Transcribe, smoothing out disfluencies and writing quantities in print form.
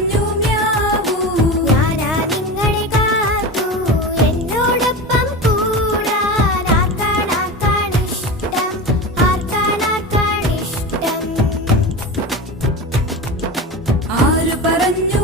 പറഞ്ഞു മ്യാവൂ. ഞാനാ നിങ്ങളെ കാത്തു എന്നോടൊപ്പം കൂടാൻ. ആർക്കാണിഷ്ടം, ആർക്കാണിഷ്ടം. ആര് പറഞ്ഞു